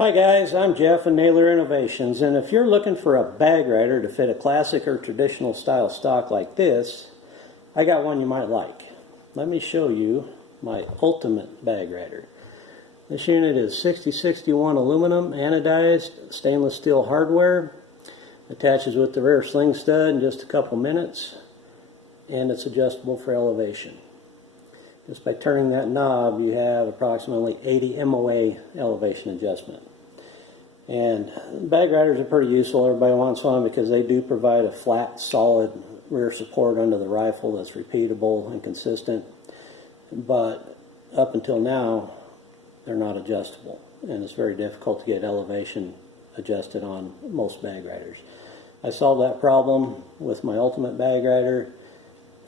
Hi guys, I'm Jeff with Naylor Innovations, and if you're looking for a bag rider to fit a classic or traditional style stock like this, I got one you might like. Let me show you my ultimate bag rider. This unit is 6061 aluminum, anodized, stainless steel hardware, attaches with the rear sling stud in just a couple minutes, and it's adjustable for elevation. Just by turning that knob, you have approximately 80 MOA elevation adjustment. And bag riders are pretty useful. Everybody wants one because they do provide a flat, solid rear support under the rifle that's repeatable and consistent. But up until now, they're not adjustable, and it's very difficult to get elevation adjusted on most bag riders. I solved that problem with my ultimate bag rider.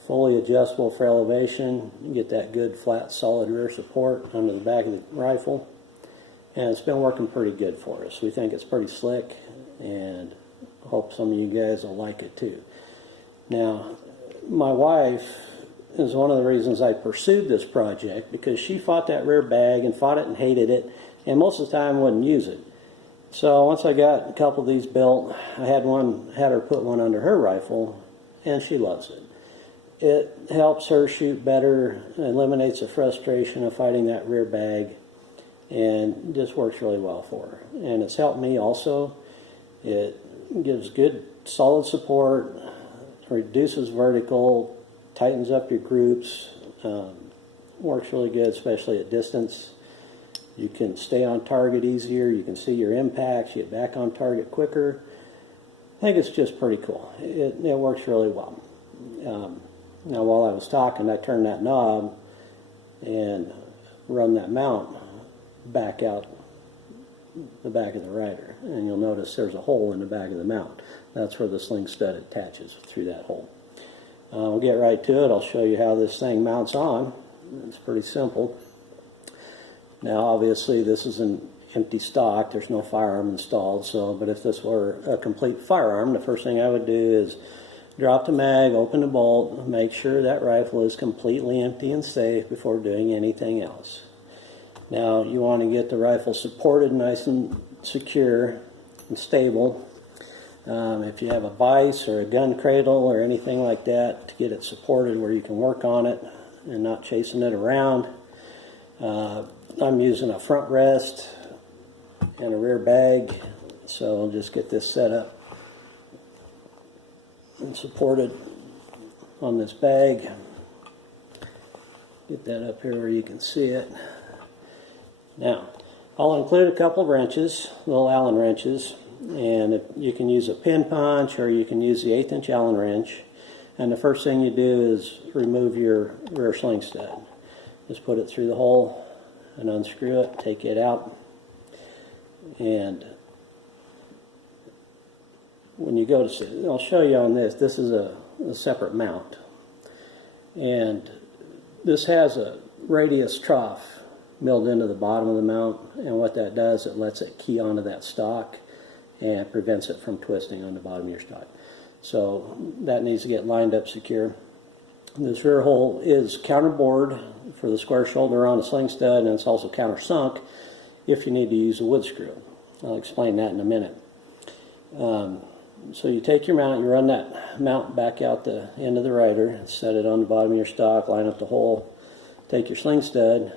Fully adjustable for elevation. You get that good, flat, solid rear support under the back of the rifle. And it's been working pretty good for us. We think it's pretty slick, and hope some of you guys will like it too. Now, my wife is one of the reasons I pursued this project, because she fought that rear bag and fought it and hated it, and most of the time wouldn't use it. So once I got a couple of these built, I had her put one under her rifle, and she loves it. It helps her shoot better, eliminates the frustration of fighting that rear bag, and just works really well for her. And it's helped me also. It gives good solid support, reduces vertical, tightens up your groups, works really good, especially at distance. You can stay on target easier, you can see your impacts, you get back on target quicker. I think it's just pretty cool. It works really well. Now, while I was talking, I turned that knob and run that mount back out the back of the rider, and you'll notice there's a hole in the back of the mount. That's where the sling stud attaches, through that hole. We'll get right to it. I'll show you how this thing mounts on. It's pretty simple. Now, obviously, this is an empty stock. There's no firearm installed. But if this were a complete firearm, the first thing I would do is drop the mag, open the bolt, make sure that rifle is completely empty and safe before doing anything else. Now, you want to get the rifle supported nice and secure and stable. If you have a vise or a gun cradle or anything like that, to get it supported where you can work on it and not chasing it around. I'm using a front rest and a rear bag, so I'll just get this set up and supported on this bag. Get that up here where you can see it. Now, I'll include a couple of wrenches, little Allen wrenches, and you can use a pin punch or you can use the 1/8 inch Allen wrench. And the first thing you do is remove your rear sling stud. Just put it through the hole and unscrew it, take it out, and when you go to, I'll show you on this, this is a separate mount, and this has a radius trough milled into the bottom of the mount, and what that does, it lets it key onto that stock and prevents it from twisting on the bottom of your stock. So that needs to get lined up secure. This rear hole is counterbored for the square shoulder on the sling stud, and it's also countersunk if you need to use a wood screw. I'll explain that in a minute. So you take your mount, you run that mount back out the end of the rider, set it on the bottom of your stock, line up the hole, take your sling stud,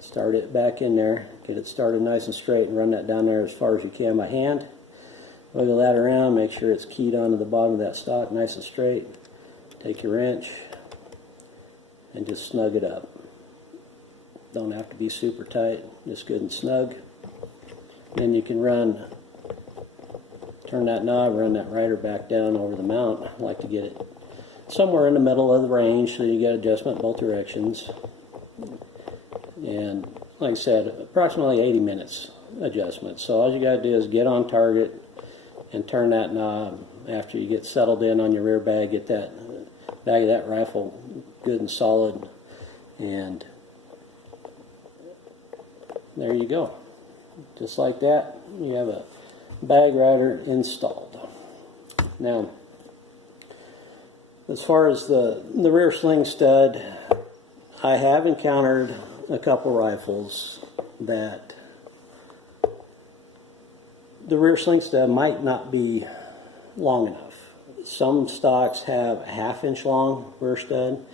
start it back in there, get it started nice and straight, and run that down there as far as you can by hand. Wiggle that around, make sure it's keyed onto the bottom of that stock nice and straight. Take your wrench and just snug it up. Don't have to be super tight, just good and snug. Then you can turn that knob, run that rider back down over the mount. I like to get it somewhere in the middle of the range so you get adjustment both directions. And like I said, approximately 80 minutes adjustment. So all you got to do is get on target and turn that knob. After you get settled in on your rear bag, get that bag of that rifle good and solid, and there you go. Just like that, you have a bag rider installed. Now, as far as the rear sling stud, I have encountered a couple rifles that the rear sling stud might not be long enough. Some stocks have a 1/2 inch long rear stud,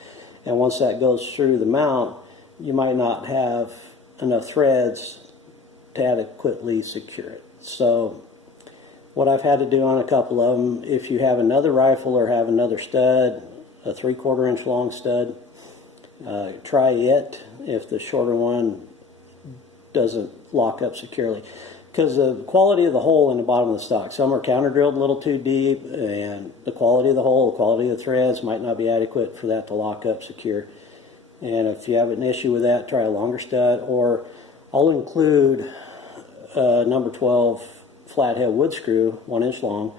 and once that goes through the mount, you might not have enough threads to adequately secure it. So what I've had to do on a couple of them, if you have another rifle or have another stud, a 3/4 inch long stud, try it if the shorter one doesn't lock up securely. Because the quality of the hole in the bottom of the stock, some are counter drilled a little too deep, and the quality of the hole, the quality of the threads might not be adequate for that to lock up secure. And if you have an issue with that, try a longer stud, or I'll include number 12 flathead wood screw, 1 inch long.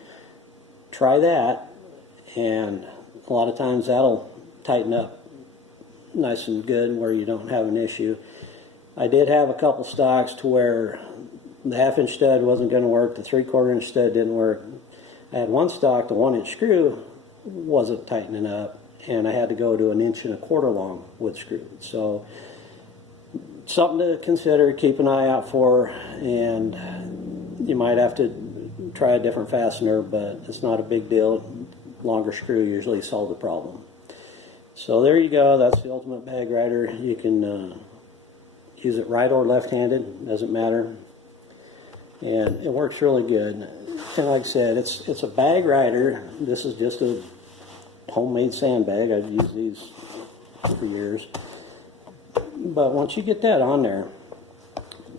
Try that, and a lot of times that'll tighten up nice and good where you don't have an issue. I did have a couple stocks to where the 1/2 inch stud wasn't going to work, the 3/4 inch stud didn't work. I had one stock, the 1 inch screw wasn't tightening up, and I had to go to 1 1/4 inch long wood screw. So something to consider, keep an eye out for, and you might have to try a different fastener, but it's not a big deal. Longer screw usually solves the problem. So there you go, that's the ultimate bag rider. You can use it right or left-handed, doesn't matter. And it works really good. And like I said, it's a bag rider. This is just a homemade sandbag. I've used these for years. But once you get that on there,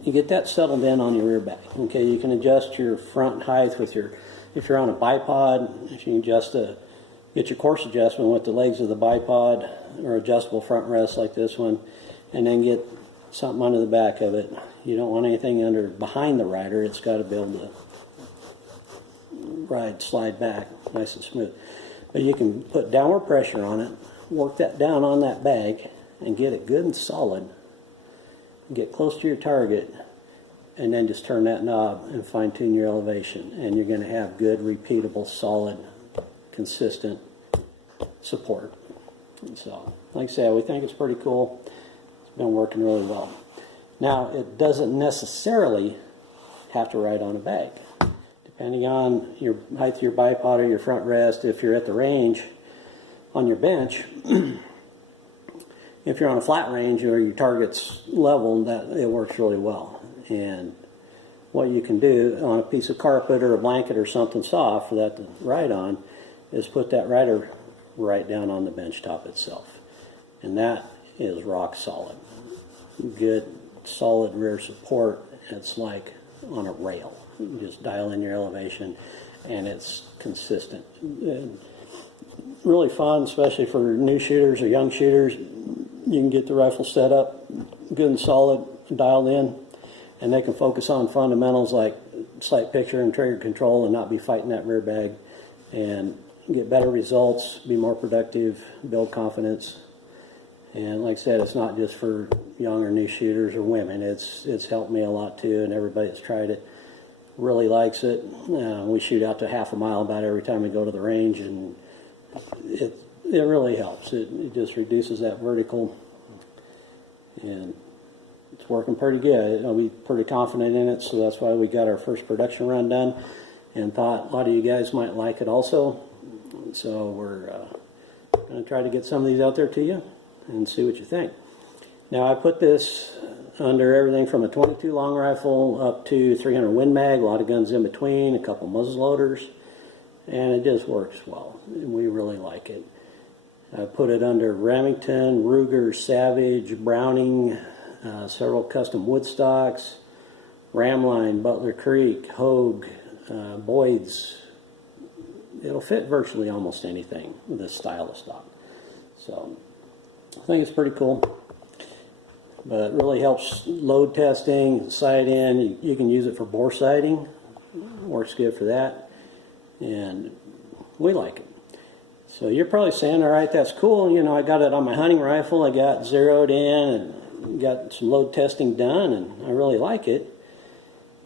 you get that settled in on your rear bag. Okay, you can adjust your front height with your, if you're on a bipod, if you can get your course adjustment with the legs of the bipod or adjustable front rest like this one, and then get something under the back of it. You don't want anything behind the rider. It's got to be able to slide back nice and smooth. But you can put downward pressure on it, work that down on that bag, and get it good and solid. Get close to your target, and then just turn that knob and fine tune your elevation, and you're going to have good, repeatable, solid, consistent support. And so, like I said, we think it's pretty cool. It's been working really well. Now, it doesn't necessarily have to ride on a bag. Depending on your height of your bipod or your front rest, if you're at the range on your bench, if you're on a flat range or your target's level, that it works really well. And what you can do on a piece of carpet or a blanket or something soft for that to ride on is put that rider right down on the bench top itself. And that is rock solid. Good, solid rear support. It's like on a rail. You just dial in your elevation, and it's consistent. And really fun, especially for new shooters or young shooters. You can get the rifle set up good and solid, dialed in, and they can focus on fundamentals like sight picture and trigger control and not be fighting that rear bag, and get better results, be more productive, build confidence. And like I said, it's not just for young or new shooters or women. It's helped me a lot too, and everybody that's tried it really likes it. We shoot out to 1/2 mile about every time we go to the range, and it really helps. It just reduces that vertical, and it's working pretty good. I'll be pretty confident in it, so that's why we got our first production run done and thought a lot of you guys might like it also. So we're going to try to get some of these out there to you and see what you think. Now, I put this under everything from a 22 long rifle up to 300 Win Mag, a lot of guns in between, a couple muzzle loaders, and it just works well. And we really like it. I put it under Remington, Ruger, Savage, Browning, several custom wood stocks, Ramline, Butler Creek, Hogue, Boyd's. It'll fit virtually almost anything with this style of stock. So I think it's pretty cool. But it really helps load testing, sight in. You can use it for bore sighting. Works good for that. And we like it. So you're probably saying, all right, that's cool. You know, I got it on my hunting rifle. I got zeroed in and got some load testing done, and I really like it.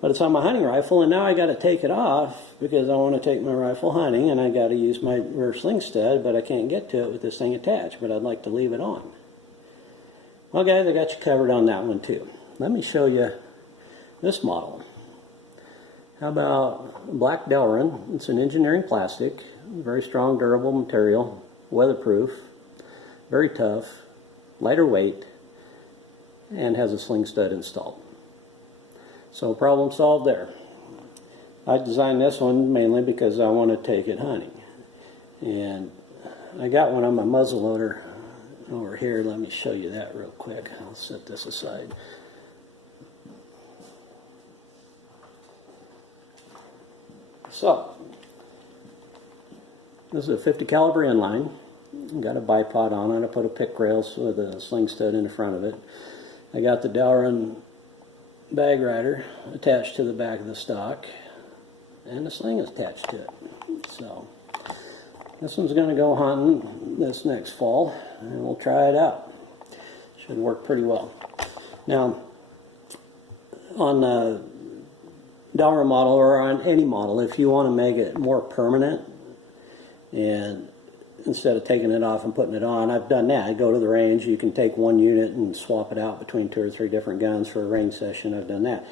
But it's on my hunting rifle, and now I got to take it off because I want to take my rifle hunting, and I got to use my rear sling stud, but I can't get to it with this thing attached, but I'd like to leave it on. Well, guys, I got you covered on that one too. Let me show you this model. How about black Delrin? It's an engineering plastic, very strong, durable material, weatherproof, very tough, lighter weight, and has a sling stud installed. So problem solved there. I designed this one mainly because I want to take it hunting. And I got one on my muzzle loader over here. Let me show you that real quick. I'll set this aside. So, this is a 50 caliber inline. Got a bipod on it. I put a pick rails with a sling stud in the front of it. I got the Delrin bag rider attached to the back of the stock, and the sling is attached to it. So, this one's going to go hunting this next fall, and we'll try it out. Should work pretty well. Now, on the Delrin model, or on any model, if you want to make it more permanent, and instead of taking it off and putting it on, I've done that. I go to the range, you can take one unit and swap it out between 2 or 3 different guns for a range session. I've done that.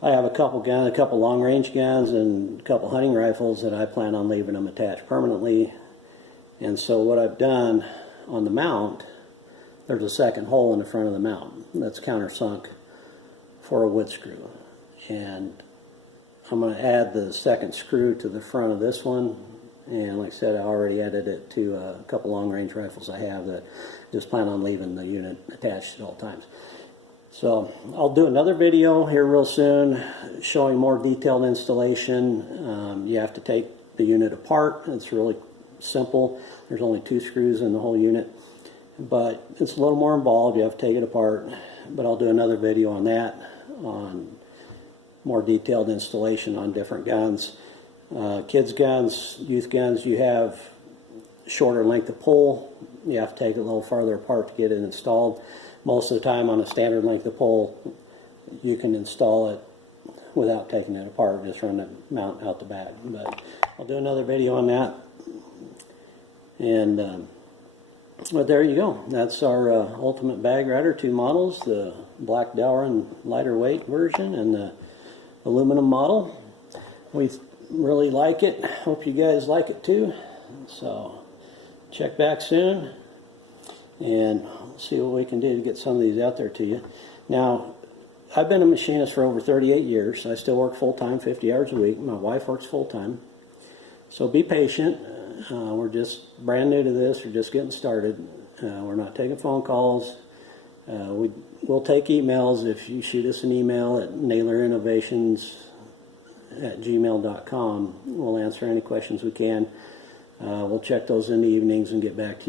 I have a couple guns, a couple long range guns, and a couple hunting rifles that I plan on leaving them attached permanently. And so what I've done on the mount, there's a second hole in the front of the mount that's countersunk for a wood screw. And I'm going to add the second screw to the front of this one, and like I said, I already added it to a couple long-range rifles I have that just plan on leaving the unit attached at all times. So I'll do another video here real soon showing more detailed installation. You have to take the unit apart. It's really simple. There's only 2 screws in the whole unit, but it's a little more involved. You have to take it apart, but I'll do another video on that, on more detailed installation on different guns. Kids guns, youth guns, you have shorter length of pole. You have to take it a little farther apart to get it installed. Most of the time on a standard length of pole, you can install it without taking it apart, just run the mount out the back. But I'll do another video on that. And but there you go. That's our Ultimate Bag Rider, 2 models, the black Delrin lighter weight version and the aluminum model. We really like it. Hope you guys like it too. So check back soon and see what we can do to get some of these out there to you. Now, I've been a machinist for over 38 years. I still work full-time, 50 hours a week. My wife works full-time. So be patient. We're just brand new to this. We're just getting started. We're not taking phone calls. We'll take emails. If you shoot us an email at naylorinnovations@gmail.com, we'll answer any questions we can. We'll check those in the evenings and get back to you.